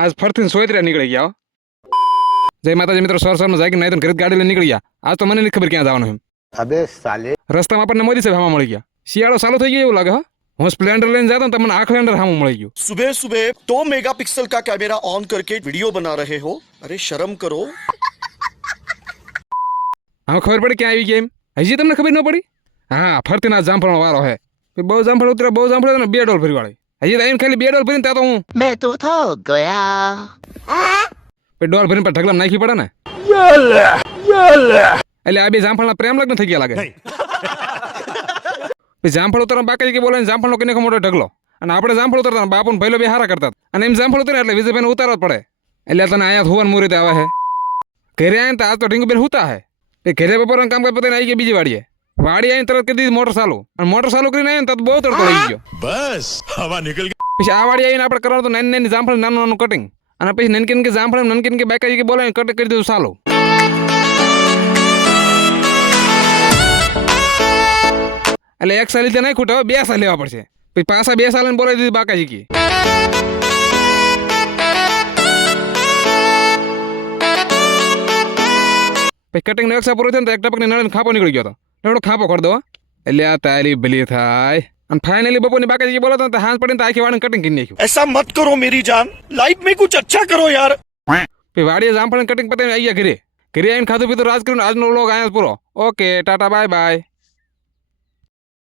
आज फरती सोयत्र्या निकળી ગયા હો. જય માતાજી મિત્રો, સર જાગી નહીં તો ઘરે ગાડી લઈને નીકળી ગયા. આજ તો મને નહીં ખબર ક્યાં જવાનું એમ. अबे साले રસ્તામાં આપણને મોદી સાહેબ હામાં મળી ગયા. શિયાળો ચાલુ થઈ ગયો એવું લાગે. હા, હું સ્પ્લેન્ડર લઈને જતો ને તમને આખો સ્પ્લેન્ડર હામું મળી ગયું. सुबह सुबह 2 मेगापिक्सल का कैमरा ऑन करके वीडियो बना रहे हो, अरे शर्म करो। હવે ખબર પડી ક્યાં આવી ગયા એમ? હજી તમને ખબર ન પડી? હા, ફરતીના જામફળનો વારો હે. બહુ જામફળ ઉતર્યા, બહુ જામફળ ને 2 ડોલ ફરી વાળી. હજી તો એમ ખાલી 2 ડોલ ભરીને ત્યાં તો હું मैं तो थक गया। ડોલ ભરીને પર ઢગલામાં નાખી પડે ને. એટલે આ બે જામફળના પ્રેમ લગ્ન થઈ ગયા લાગે. પછી જામફળ ઉતરવા બાકી કે બોલે જામફળનો કને મોટો ઢગલો, અને આપણે જામફળ ઉતરતા બાપુ ને ભાઈલો બે હારા કરતા, અને એમ જામફળ ઉતરે એટલે વિજયભાઈ ઉતારવા જ પડે. એટલે તને અહીંયા હોવાનું મુહૂર્ત આવે છે. ઘરે આવીને તો આજ તો ઢીંગુબેન હુતા હે. એ ઘરે બપોરનું કામ કરી પતાઈને આવી ગયા બીજી વાડીએ. વાડી આવીને તરત કરી દીધી મોટર ચાલુ, અને મોટર ચાલુ કરીને આવીને તો બહુ તડકો લઈ ગયો. બસ હવા નીકળ ગઈ. પછી આ વાડી આવીને આપણે કરવાનું તો નાની નાની જામફળ નાનું નાનું કટિંગ, અને પછી નનકી નનકી જામફળ નનકી નનકી બાકી બોલાવીને કટ કરી દીધું ચાલુ. એટલે એક સાલ નહીં ખૂટે, હવે 2 સાલ લેવા પડશે. પછી પાછા 2 સાલ બોલાવી દીધી બાકાજી કી. પછી કટિંગ નો એકસા પૂરો થયો ને તો એક ટપકની નળીને ખાપો નીકળી ગયો હતો. એવડો ખાપો કરી દો. એટલે આ તારી ભલી થાય. અને ફાઇનલી બપોરની બાકાજી બોલાતો તો હાથ પડીને તો આખી વાળને કટિંગ કરી નાખ્યું. ऐसा मत करो मेरी जान, लाइफ में कुछ अच्छा करो यार। પછી વાડીએ જામફળ કટિંગ પતાવીને આવી ગયા ઘરે. ઘરે આવીને ખાધું પીધું રાજ કર્યું. આજનો વ્લોગ અહીંયા જ પૂરો. Okay, Tata, bye bye.